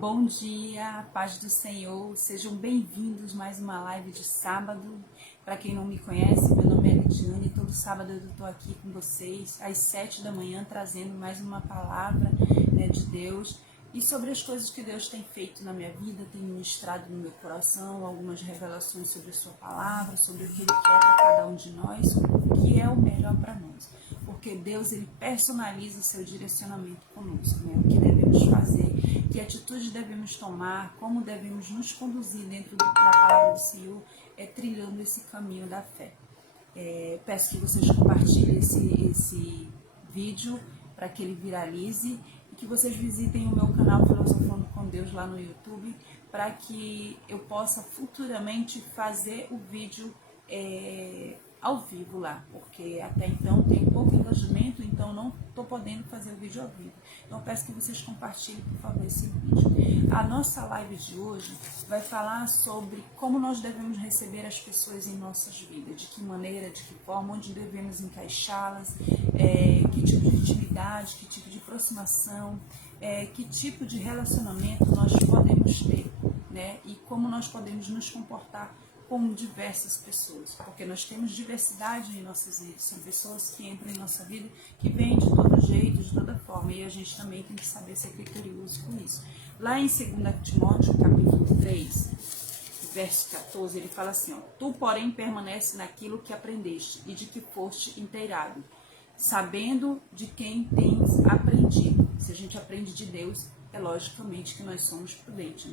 Bom dia, paz do Senhor, sejam bem-vindos mais uma live de sábado. Para quem não me conhece, meu nome é Lidiane, todo sábado eu estou aqui com vocês às 7 da manhã trazendo mais uma palavra de Deus e sobre as coisas que Deus tem feito na minha vida, tem ministrado no meu coração, algumas revelações sobre a sua palavra, sobre o que Ele quer para cada um de nós, o que é o melhor para nós. Porque Deus, Ele personaliza o seu direcionamento conosco, o que devemos fazer, que atitude devemos tomar, como devemos nos conduzir dentro da palavra do Senhor, trilhando esse caminho da fé. Peço que vocês compartilhem esse vídeo para que ele viralize e que vocês visitem o meu canal Filosofando com Deus lá no YouTube para que eu possa futuramente fazer o vídeo ao vivo lá, porque até então tem pouco engajamento, então não estou podendo fazer o vídeo ao vivo. Então eu peço que vocês compartilhem, por favor, esse vídeo. A nossa live de hoje vai falar sobre como nós devemos receber as pessoas em nossas vidas, de que maneira, de que forma, onde devemos encaixá-las, que tipo de intimidade, que tipo de aproximação, que tipo de relacionamento nós podemos ter, e como nós podemos nos comportar com diversas pessoas, porque nós temos diversidade em nossas vidas, são pessoas que entram em nossa vida, que vêm de todo jeito, de toda forma, e a gente também tem que saber ser criterioso com isso. Lá em 2 Timóteo, capítulo 3, verso 14, ele fala assim, tu, porém, permanece naquilo que aprendeste e de que foste inteirado, sabendo de quem tens aprendido. Se a gente aprende de Deus, é logicamente que nós somos prudentes,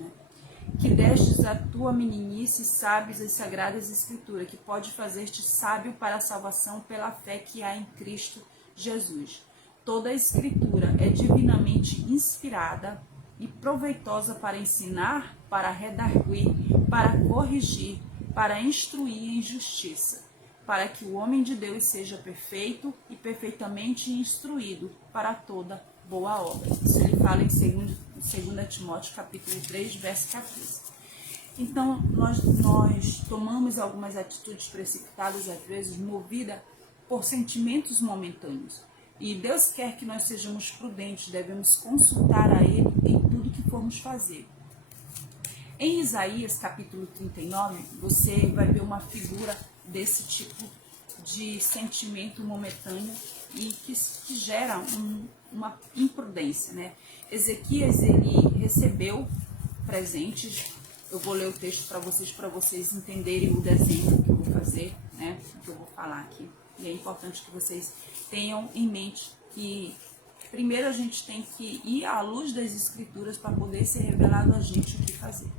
Que destes a tua meninice sabes as sagradas escrituras, que pode fazer-te sábio para a salvação pela fé que há em Cristo Jesus. Toda a escritura é divinamente inspirada e proveitosa para ensinar, para redarguir, para corrigir, para instruir em justiça, para que o homem de Deus seja perfeito e perfeitamente instruído para toda boa obra. Isso ele fala em 2 Timóteo, capítulo 3, verso 14. Então, nós tomamos algumas atitudes precipitadas, às vezes, movida por sentimentos momentâneos. E Deus quer que nós sejamos prudentes, devemos consultar a Ele em tudo que formos fazer. Em Isaías, capítulo 39, você vai ver uma figura desse tipo de sentimento momentâneo e que gera uma imprudência, Ezequias, ele recebeu presentes. Eu vou ler o texto para vocês entenderem o desenho que eu vou fazer, que eu vou falar aqui. E é importante que vocês tenham em mente que primeiro a gente tem que ir à luz das escrituras para poder ser revelado a gente o que fazer.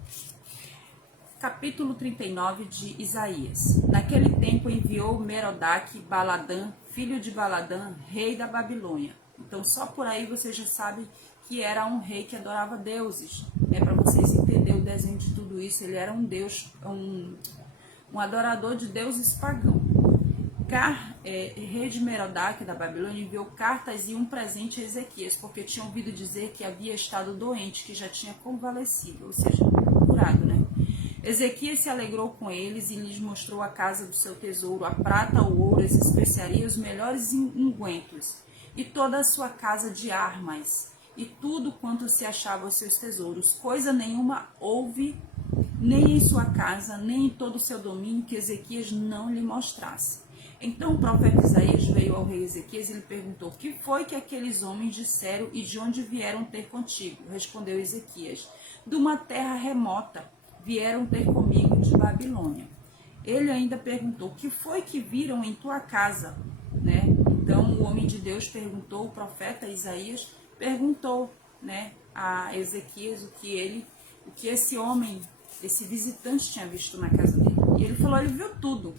Capítulo 39 de Isaías. Naquele tempo enviou Merodach Baladã, filho de Baladã, rei da Babilônia. Então só por aí você já sabe que era um rei que adorava deuses. Para vocês entenderem o desenho de tudo isso, ele era um deus, um adorador de deuses pagãos. Rei de Merodach da Babilônia enviou cartas e um presente a Ezequias, porque tinha ouvido dizer que havia estado doente, que já tinha convalescido, ou seja, curado, Ezequias se alegrou com eles e lhes mostrou a casa do seu tesouro, a prata, o ouro, as especiarias, os melhores ungüentos, e toda a sua casa de armas, e tudo quanto se achava aos seus tesouros. Coisa nenhuma houve, nem em sua casa, nem em todo o seu domínio, que Ezequias não lhe mostrasse. Então o profeta Isaías veio ao rei Ezequias e lhe perguntou, que foi que aqueles homens disseram e de onde vieram ter contigo? Respondeu Ezequias, de uma terra remota, vieram ter comigo de Babilônia. Ele ainda perguntou, que foi que viram em tua casa? Então o homem de Deus perguntou, o profeta Isaías perguntou a Ezequias o que esse homem, esse visitante tinha visto na casa dele. E ele falou, ele viu tudo,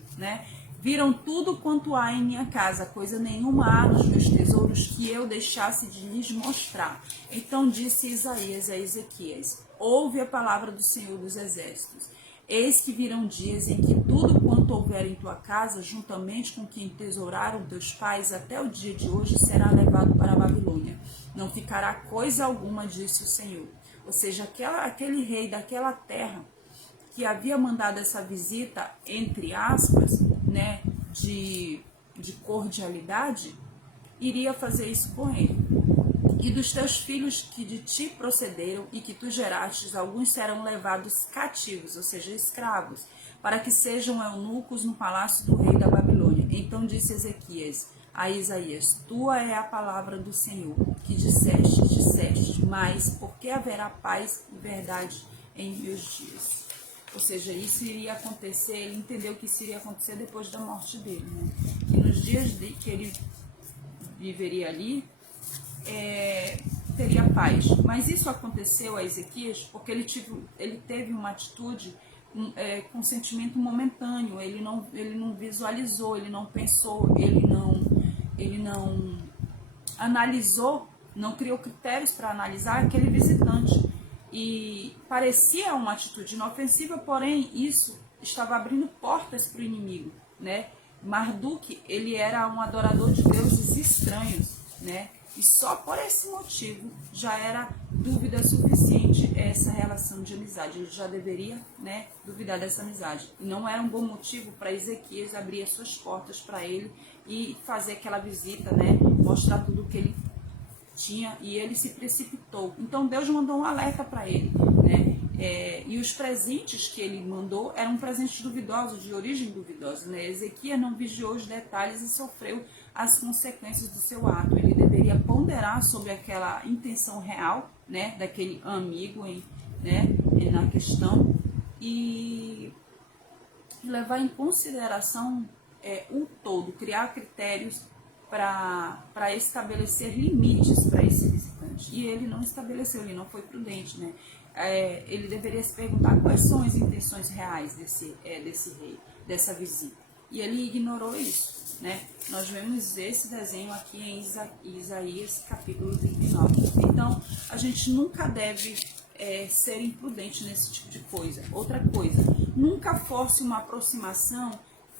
Viram tudo quanto há em minha casa, coisa nenhuma há nos meus tesouros que eu deixasse de lhes mostrar. Então disse Isaías a Ezequias, ouve a palavra do Senhor dos Exércitos. Eis que virão dias em que tudo quanto houver em tua casa, juntamente com quem tesouraram teus pais até o dia de hoje, será levado para a Babilônia. Não ficará coisa alguma, disse o Senhor. Ou seja, aquele rei daquela terra que havia mandado essa visita, entre aspas, de cordialidade, iria fazer isso com ele. E dos teus filhos que de ti procederam e que tu gerastes, alguns serão levados cativos, ou seja, escravos, para que sejam eunucos no palácio do rei da Babilônia. Então disse Ezequias a Isaías: tua é a palavra do Senhor, que disseste, mas porque haverá paz e verdade em meus dias. Ou seja, isso iria acontecer, ele entendeu que isso iria acontecer depois da morte dele, né? Que nos dias que ele viveria ali, teria paz. Mas isso aconteceu a Ezequias porque ele teve uma atitude com sentimento momentâneo, ele não visualizou, ele não pensou, ele não analisou, não criou critérios para analisar aquele visitante. E parecia uma atitude inofensiva, porém isso estava abrindo portas para o inimigo, né? Marduk, ele era um adorador de deuses estranhos, né? E só por esse motivo já era dúvida suficiente essa relação de amizade. Ele já deveria, né, duvidar dessa amizade. E não era um bom motivo para Ezequias abrir as suas portas para ele e fazer aquela visita, né, mostrar tudo o que ele tinha, e ele se precipitou. Então Deus mandou um alerta para ele, né? E os presentes que ele mandou eram presentes duvidosos, de origem duvidosa, né? Ezequias não vigiou os detalhes e sofreu as consequências do seu ato. Ele deveria ponderar sobre aquela intenção real, né, daquele amigo, né, na questão, e levar em consideração o todo, criar critérios para estabelecer limites para esse visitante. E ele não estabeleceu, ele não foi prudente, né? Ele deveria se perguntar quais são as intenções reais desse rei, dessa visita. E ele ignorou isso, né? Nós vemos esse desenho aqui em Isaías capítulo 29. Então, a gente nunca deve ser imprudente nesse tipo de coisa. Outra coisa, nunca force uma aproximação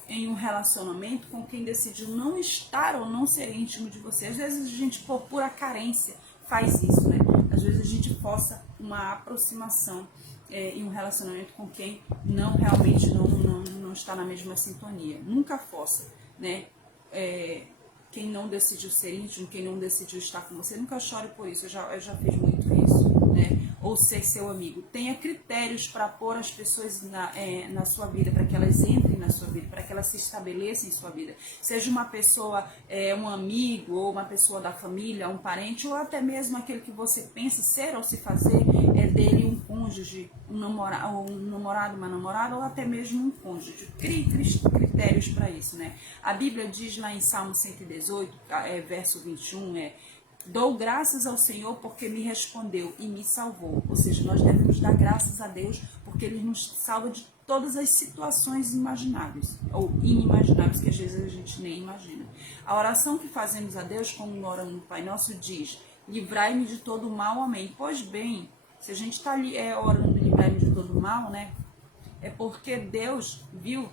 em um relacionamento com quem decidiu não estar ou não ser íntimo de você. Às vezes a gente, por pura carência, faz isso, né? Às vezes a gente força uma aproximação em um relacionamento com quem realmente não está na mesma sintonia. Nunca força, né? Quem não decidiu ser íntimo, quem não decidiu estar com você, nunca chore por isso. Eu já fiz muito isso, né? Ou ser seu amigo. Tenha critérios para pôr as pessoas na sua vida, para que elas entrem na sua vida, para que elas se estabeleçam em sua vida. Seja uma pessoa, um amigo, ou uma pessoa da família, um parente, ou até mesmo aquele que você pensa ser ou se fazer dele um cônjuge, um namorado, uma namorada, ou até mesmo um cônjuge. Crie critérios para isso, né? A Bíblia diz lá em Salmo 118, verso 21, dou graças ao Senhor porque me respondeu e me salvou. Ou seja, nós devemos dar graças a Deus porque Ele nos salva de todas as situações imagináveis ou inimagináveis que às vezes a gente nem imagina. A oração que fazemos a Deus, como orando no Pai Nosso, diz: livrai-me de todo mal, amém. Pois bem, se a gente está ali orando livrai-me de todo mal, né? É porque Deus viu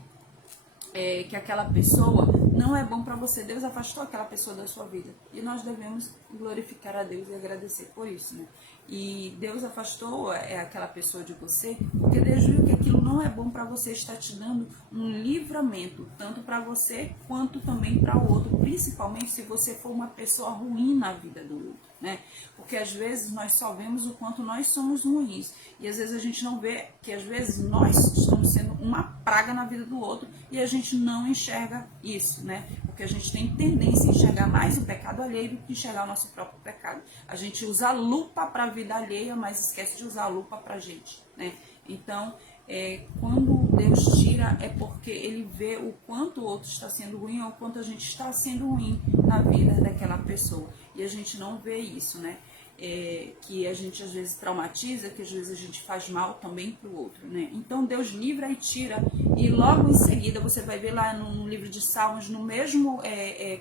que aquela pessoa não é bom para você. Deus afastou aquela pessoa da sua vida. E nós devemos glorificar a Deus e agradecer por isso, né? E Deus afastou aquela pessoa de você porque Deus viu que aquilo não é bom para você. Está te dando um livramento, tanto para você quanto também para o outro. Principalmente se você for uma pessoa ruim na vida do outro, né? Porque às vezes nós só vemos o quanto nós somos ruins. E às vezes a gente não vê que às vezes nós estamos sendo uma praga na vida do outro e a gente não enxerga isso, né? Porque a gente tem tendência a enxergar mais o pecado alheio do que enxergar o nosso próprio pecado. A gente usa a lupa para a vida alheia, mas esquece de usar a lupa para a gente, né? Então, quando Deus tira, é porque Ele vê o quanto o outro está sendo ruim ou o quanto a gente está sendo ruim na vida daquela pessoa. E a gente não vê isso, né? Que a gente às vezes traumatiza, que às vezes a gente faz mal também para o outro, né? Então Deus livra e tira, e logo em seguida você vai ver lá no livro de Salmos, no mesmo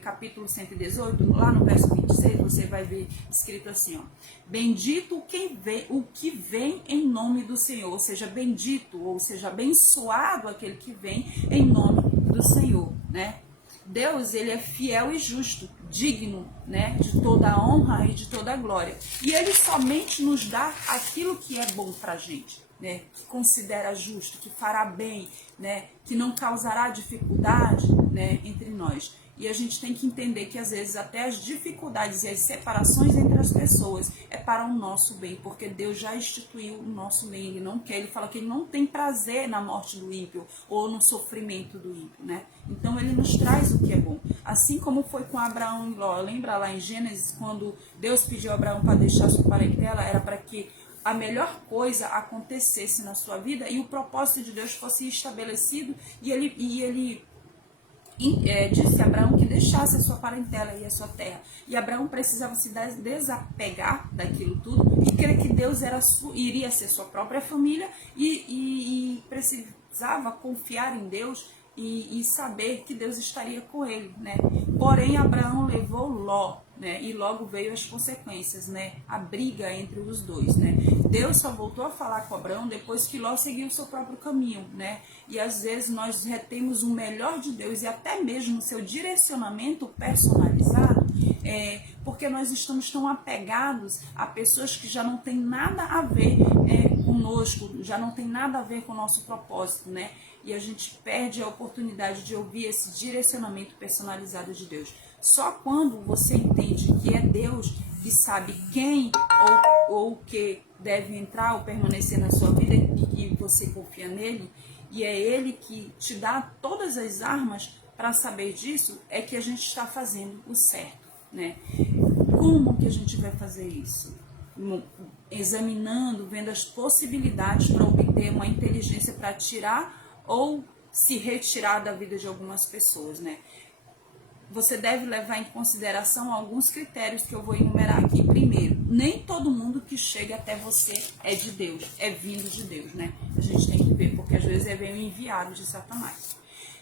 capítulo 118, lá no verso 26, você vai ver escrito assim, ó: bendito o que vem em nome do Senhor, ou seja, bendito, ou seja, abençoado aquele que vem em nome do Senhor, né? Deus, Ele é fiel e justo, digno, né, de toda a honra e de toda a glória. E Ele somente nos dá aquilo que é bom pra gente, né, que considera justo, que fará bem, né, que não causará dificuldade, né, entre nós. E a gente tem que entender que às vezes até as dificuldades e as separações entre as pessoas é para o nosso bem, porque Deus já instituiu o nosso bem, Ele não quer, Ele fala que Ele não tem prazer na morte do ímpio ou no sofrimento do ímpio, né? Então Ele nos traz o que é bom. Assim como foi com Abraão e Ló, lembra lá em Gênesis, quando Deus pediu a Abraão para deixar sua parentela, era para que a melhor coisa acontecesse na sua vida e o propósito de Deus fosse estabelecido, e ele disse a Abraão que deixasse a sua parentela e a sua terra. E Abraão precisava se desapegar daquilo tudo e crer que Deus iria ser sua própria família e precisava confiar em Deus e saber que Deus estaria com ele, né? Porém, Abraão levou Ló, né? E logo veio as consequências, né? A briga entre os dois, né? Deus só voltou a falar com Abraão depois que Ló seguiu o seu próprio caminho, né? E às vezes nós retemos o melhor de Deus e até mesmo o seu direcionamento personalizado, porque nós estamos tão apegados a pessoas que já não tem nada a ver conosco, já não tem nada a ver com o nosso propósito, né? E a gente perde a oportunidade de ouvir esse direcionamento personalizado de Deus. Só quando você entende que é Deus que sabe quem ou o que deve entrar ou permanecer na sua vida e que você confia nele, e é Ele que te dá todas as armas para saber disso, é que a gente está fazendo o certo, né? Como que a gente vai fazer isso? Examinando, vendo as possibilidades para obter uma inteligência para tirar ou se retirar da vida de algumas pessoas, né? Você deve levar em consideração alguns critérios que eu vou enumerar aqui. Primeiro, nem todo mundo que chega até você é de Deus, é vindo de Deus, né? A gente tem que ver, porque às vezes é bem enviado de Satanás.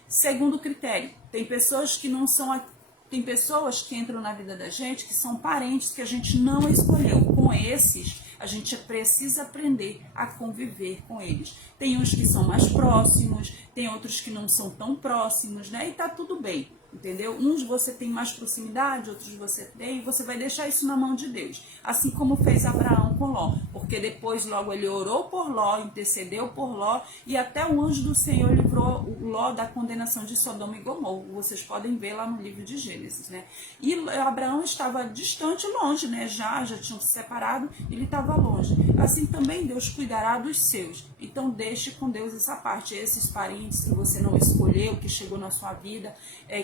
Segundo critério, tem pessoas que não são... Tem pessoas que entram na vida da gente que são parentes que a gente não escolheu. Com esses, a gente precisa aprender a conviver com eles. Tem uns que são mais próximos, tem outros que não são tão próximos, né? E tá tudo bem, entendeu? Uns você tem mais proximidade, outros você tem, e você vai deixar isso na mão de Deus. Assim como fez Abraão com Ló, porque depois logo ele orou por Ló, intercedeu por Ló, e até o anjo do Senhor livrou Ló da condenação de Sodoma e Gomorra. Vocês podem ver lá no livro de Gênesis, né? E Abraão estava distante, longe, né? Já tinham se separado, ele estava longe. Assim também Deus cuidará dos seus. Então deixe com Deus essa parte, esses parentes que você não escolheu, que chegou na sua vida,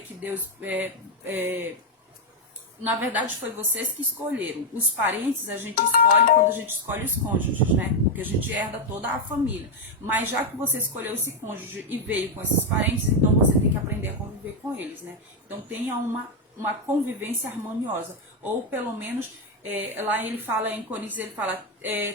que Deus... na verdade foi vocês que escolheram. Os parentes a gente escolhe quando a gente escolhe os cônjuges, né? Porque a gente herda toda a família. Mas já que você escolheu esse cônjuge e veio com esses parentes, então você tem que aprender a conviver com eles, né? Então tenha uma convivência harmoniosa. Ou pelo menos, lá ele fala em Coríntios, ele fala,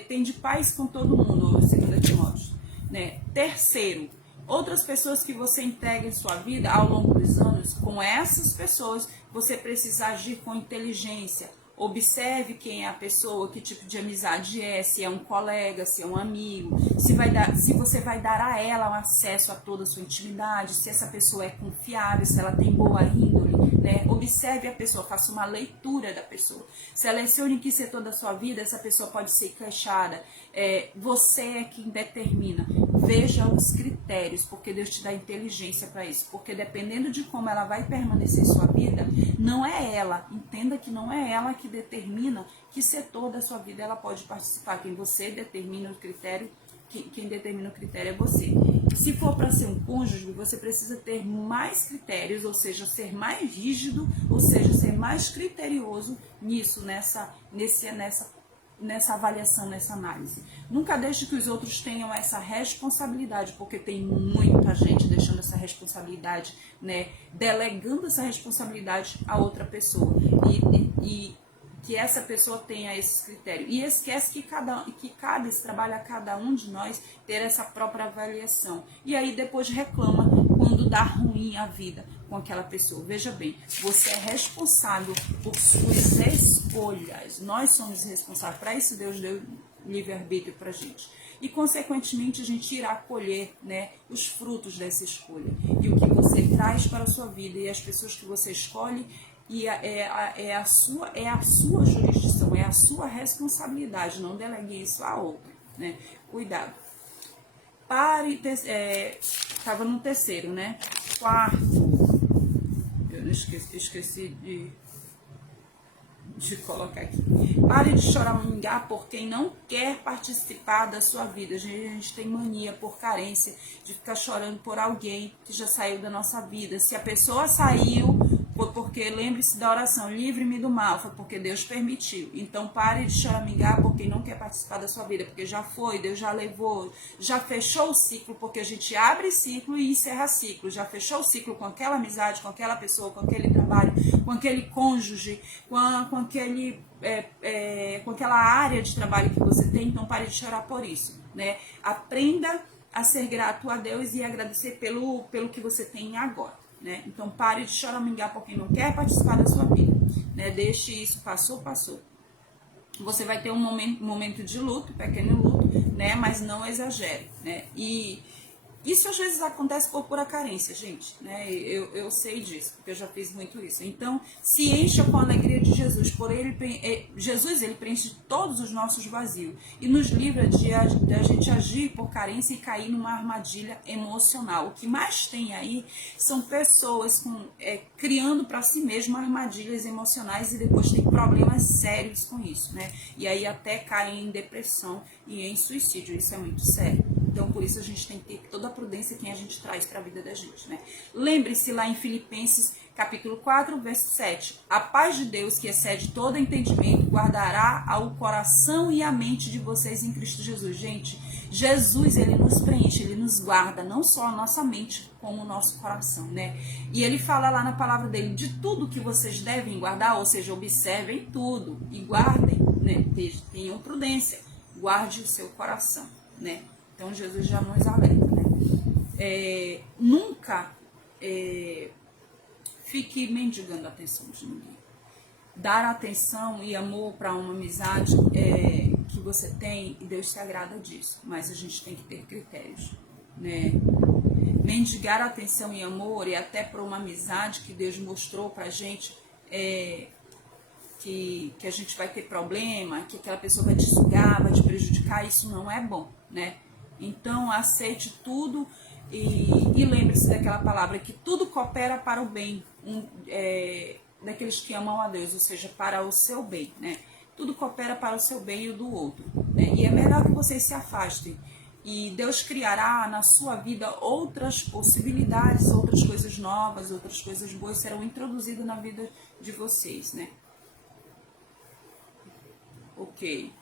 tem de paz com todo mundo, segundo Timóteo, né? Terceiro, outras pessoas que você integra em sua vida ao longo dos anos, com essas pessoas você precisa agir com inteligência. Observe quem é a pessoa, que tipo de amizade se é um colega, se é um amigo, se você vai dar a ela um acesso a toda a sua intimidade, se essa pessoa é confiável, se ela tem boa índole, né? Observe a pessoa, faça uma leitura da pessoa. Selecione em que setor da sua vida essa pessoa pode ser encaixada. Você é quem determina. Veja os critérios, porque Deus te dá inteligência para isso. Porque dependendo de como ela vai permanecer em sua vida, não é ela. Entenda que não é ela que determina que setor da sua vida ela pode participar. Quem você determina o critério, quem determina o critério é você. Se for para ser um cônjuge, você precisa ter mais critérios, ou seja, ser mais rígido, ou seja, ser mais criterioso nisso, nessa avaliação, nessa análise. Nunca deixe que os outros tenham essa responsabilidade, porque tem muita gente deixando essa responsabilidade, né, delegando essa responsabilidade a outra pessoa, e que essa pessoa tenha esses critérios, e esquece que cabe esse trabalho a cada um de nós ter essa própria avaliação, e aí depois reclama quando dá ruim a vida com aquela pessoa. Veja bem, você é responsável por suas escolhas, nós somos responsáveis, para isso Deus deu livre-arbítrio pra gente, e consequentemente a gente irá colher, né, os frutos dessa escolha, e o que você traz para a sua vida e as pessoas que você escolhe, e é a sua jurisdição, é a sua responsabilidade, não delegue isso a outra, né? Cuidado. Estava no terceiro, né? Quarto, esqueci de colocar aqui. Pare de choramingar por quem não quer participar da sua vida. A gente tem mania por carência de ficar chorando por alguém que já saiu da nossa vida. Se a pessoa saiu, foi porque, lembre-se da oração, livre-me do mal, foi porque Deus permitiu. Então pare de choramingar por quem não quer participar da sua vida, porque já foi, Deus já levou, já fechou o ciclo, porque a gente abre ciclo e encerra ciclo. Já fechou o ciclo com aquela amizade, com aquela pessoa, com aquele trabalho, com aquele cônjuge, com aquela área de trabalho que você tem. Então pare de chorar por isso, né? Aprenda a ser grato a Deus e agradecer pelo que você tem agora, né? Então pare de choramingar por quem não quer participar da sua vida, né? Deixe isso, passou. Você vai ter um momento de luto, pequeno luto, né? Mas não exagere, né? E isso às vezes acontece por pura carência, gente, né? Eu sei disso, porque eu já fiz muito isso. Então, se encha com a alegria de Jesus. Por Jesus, ele preenche todos os nossos vazios e nos livra de a gente agir por carência e cair numa armadilha emocional. O que mais tem aí são pessoas criando para si mesmas armadilhas emocionais e depois tem problemas sérios com isso, né? E aí até caem em depressão e em suicídio. Isso é muito sério. Então, por isso a gente tem que ter toda a prudência que a gente traz para a vida da gente, né? Lembre-se lá em Filipenses, capítulo 4, verso 7. A paz de Deus, que excede todo entendimento, guardará o coração e a mente de vocês em Cristo Jesus. Gente, Jesus, ele nos preenche, ele nos guarda, não só a nossa mente, como o nosso coração, né? E ele fala lá na palavra dele, de tudo que vocês devem guardar, ou seja, observem tudo e guardem, né? Tenham prudência, guarde o seu coração, né? Então, Jesus já nos alerta, né? Nunca fique mendigando a atenção de ninguém. Dar atenção e amor para uma amizade que você tem, e Deus se agrada disso, mas a gente tem que ter critérios, né? Mendigar atenção e amor, e até para uma amizade que Deus mostrou para a gente, que a gente vai ter problema, que aquela pessoa vai te sugar, vai te prejudicar, isso não é bom, né? Então, aceite tudo e lembre-se daquela palavra que tudo coopera para o bem daqueles que amam a Deus, ou seja, para o seu bem, né? Tudo coopera para o seu bem e o do outro, né? E é melhor que vocês se afastem. E Deus criará na sua vida outras possibilidades, outras coisas novas, outras coisas boas serão introduzidas na vida de vocês, né? Ok.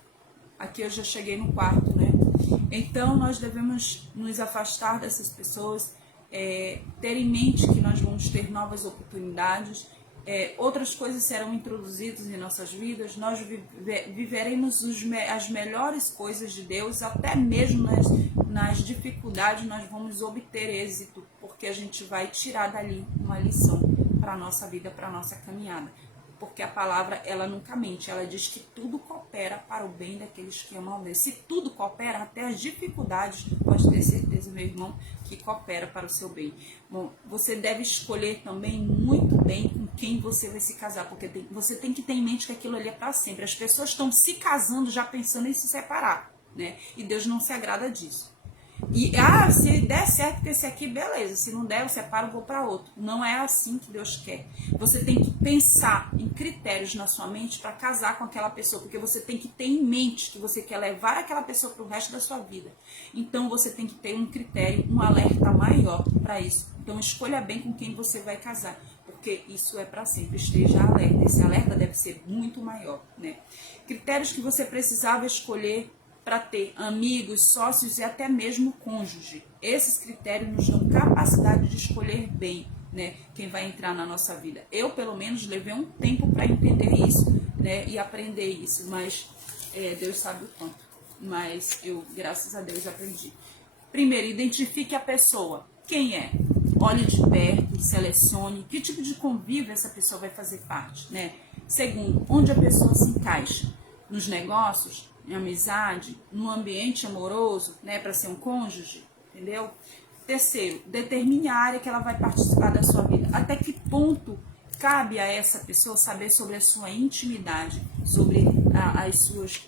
Aqui eu já cheguei no quarto, né? Então, nós devemos nos afastar dessas pessoas, ter em mente que nós vamos ter novas oportunidades, outras coisas serão introduzidas em nossas vidas, nós viveremos as melhores coisas de Deus, até mesmo nas dificuldades nós vamos obter êxito, porque a gente vai tirar dali uma lição para a nossa vida, para a nossa caminhada. Porque a palavra, ela nunca mente, ela diz que tudo coopera para o bem daqueles que amam a Deus. Se tudo coopera, até as dificuldades, pode ter certeza, meu irmão, que coopera para o seu bem. Bom, você deve escolher também muito bem com quem você vai se casar, porque você tem que ter em mente que aquilo ali é para sempre. As pessoas estão se casando já pensando em se separar, né? E Deus não se agrada disso. E, se der certo com esse aqui, beleza. Se não der, eu separo e vou para outro. Não é assim que Deus quer. Você tem que pensar em critérios na sua mente para casar com aquela pessoa, porque você tem que ter em mente que você quer levar aquela pessoa para o resto da sua vida. Então, você tem que ter um critério, um alerta maior para isso. Então, escolha bem com quem você vai casar, porque isso é para sempre. Esteja alerta. Esse alerta deve ser muito maior, né? Critérios que você precisava escolher para ter amigos, sócios e até mesmo cônjuge. Esses critérios nos dão capacidade de escolher bem, né, quem vai entrar na nossa vida. Eu, pelo menos, levei um tempo para entender isso, né, e aprender isso, mas Deus sabe o quanto. Mas eu, graças a Deus, aprendi. Primeiro, identifique a pessoa. Quem é? Olhe de perto, selecione que tipo de convívio essa pessoa vai fazer parte, né? Segundo, onde a pessoa se encaixa? Nos negócios? Em amizade, no ambiente amoroso, né, para ser um cônjuge, entendeu? Terceiro, determine a área que ela vai participar da sua vida. Até que ponto cabe a essa pessoa saber sobre a sua intimidade, sobre as suas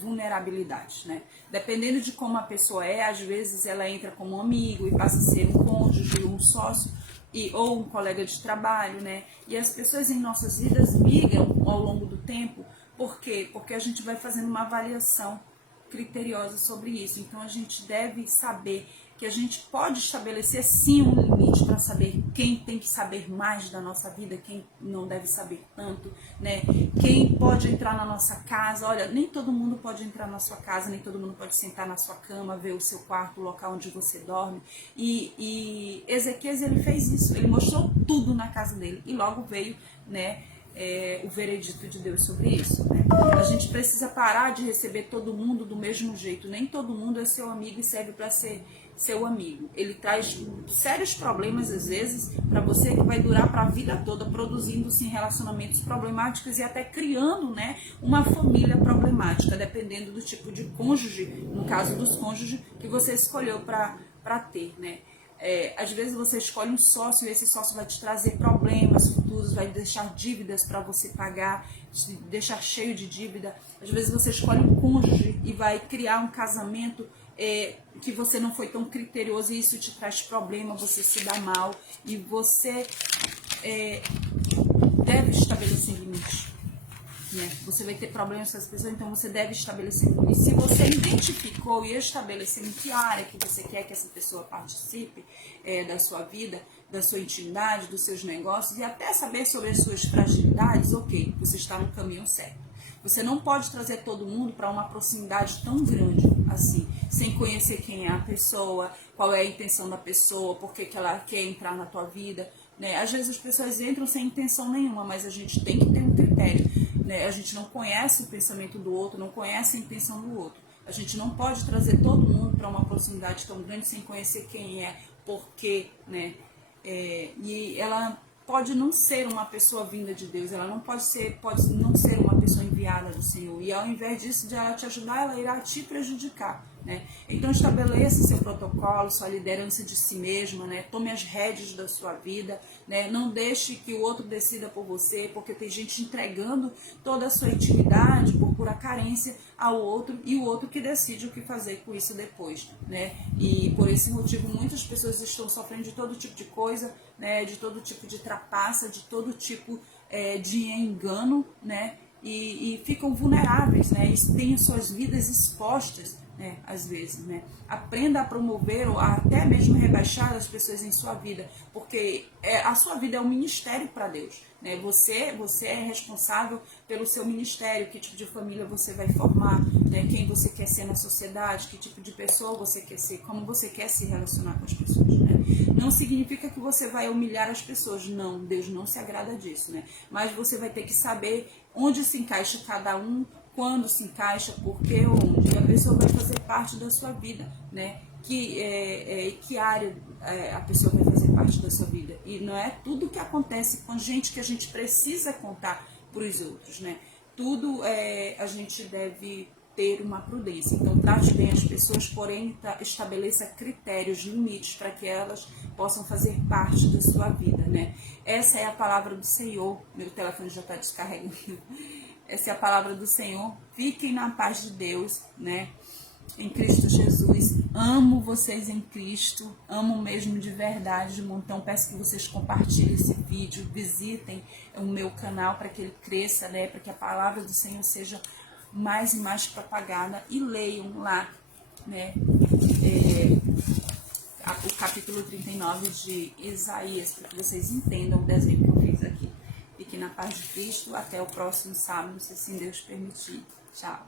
vulnerabilidades, né? Dependendo de como a pessoa é, às vezes ela entra como um amigo e passa a ser um cônjuge, um sócio, ou um colega de trabalho, né? E as pessoas em nossas vidas migram ao longo do tempo. Por quê? Porque a gente vai fazendo uma avaliação criteriosa sobre isso. Então a gente deve saber que a gente pode estabelecer sim um limite para saber quem tem que saber mais da nossa vida, quem não deve saber tanto, né? Quem pode entrar na nossa casa. Olha, nem todo mundo pode entrar na sua casa, nem todo mundo pode sentar na sua cama, ver o seu quarto, o local onde você dorme. E Ezequias, ele fez isso, ele mostrou tudo na casa dele e logo veio, né, o veredito de Deus sobre isso, né? A gente precisa parar de receber todo mundo do mesmo jeito. Nem todo mundo é seu amigo e serve para ser seu amigo. Ele traz sérios problemas às vezes para você, que vai durar para a vida toda, produzindo-se em relacionamentos problemáticos e até criando, né, uma família problemática, dependendo do tipo de cônjuge, no caso dos cônjuges, que você escolheu para ter, né? Às vezes você escolhe um sócio e esse sócio vai te trazer problemas futuros, vai deixar dívidas para você pagar, te deixar cheio de dívida. Às vezes você escolhe um cônjuge e vai criar um casamento que você não foi tão criterioso e isso te traz problema, você se dá mal e você deve estabelecer limites. Né? Você vai ter problemas com as pessoas, então você deve estabelecer limites. Se você identificou e estabeleceu em que área que você quer que essa pessoa participe da sua vida, da sua intimidade, dos seus negócios e até saber sobre as suas fragilidades, ok, você está no caminho certo. Você não pode trazer todo mundo para uma proximidade tão grande assim, sem conhecer quem é a pessoa, qual é a intenção da pessoa, por que ela quer entrar na tua vida. Né? Às vezes as pessoas entram sem intenção nenhuma, mas a gente tem que ter um critério. Né? A gente não conhece o pensamento do outro, não conhece a intenção do outro. A gente não pode trazer todo mundo para uma proximidade tão grande sem conhecer quem é, por quê, né? E ela pode não ser uma pessoa vinda de Deus, ela não pode não ser uma pessoa enviada do Senhor. E ao invés disso, de ela te ajudar, ela irá te prejudicar. Né? Então estabeleça seu protocolo, sua liderança de si mesma, né? Tome as rédeas da sua vida, né? Não deixe que o outro decida por você, porque tem gente entregando toda a sua intimidade por pura carência ao outro e o outro que decide o que fazer com isso depois, né? E por esse motivo muitas pessoas estão sofrendo de todo tipo de coisa, né? De todo tipo de trapaça, de todo tipo de engano, né? E ficam vulneráveis, né? E têm suas vidas expostas, né? Às vezes, né? Aprenda a promover ou até mesmo rebaixar as pessoas em sua vida, porque a sua vida é um ministério para Deus, né? Você é responsável pelo seu ministério, que tipo de família você vai formar, né? Quem você quer ser na sociedade, que tipo de pessoa você quer ser, como você quer se relacionar com as pessoas, né? Não significa que você vai humilhar as pessoas, não, Deus não se agrada disso, né? Mas você vai ter que saber onde se encaixa cada um, quando se encaixa, por quê, onde. E a pessoa vai fazer parte da sua vida, né? Que área a pessoa vai fazer parte da sua vida. E não é tudo que acontece com a gente que a gente precisa contar para os outros, né? Tudo a gente deve ter uma prudência. Então, trate bem as pessoas, porém, estabeleça critérios, limites para que elas possam fazer parte da sua vida, né? Essa é a palavra do Senhor. Meu telefone já está descarregando. Essa é a palavra do Senhor. Fiquem na paz de Deus, né? Em Cristo Jesus. Amo vocês em Cristo. Amo mesmo de verdade, de montão. Peço que vocês compartilhem esse vídeo. Visitem o meu canal para que ele cresça, né? Para que a palavra do Senhor seja mais e mais propagada. E leiam lá, né? O capítulo 39 de Isaías, para que vocês entendam o desenho que eu fiz aqui. Fique na paz de Cristo. Até o próximo sábado, se assim Deus permitir. Tchau.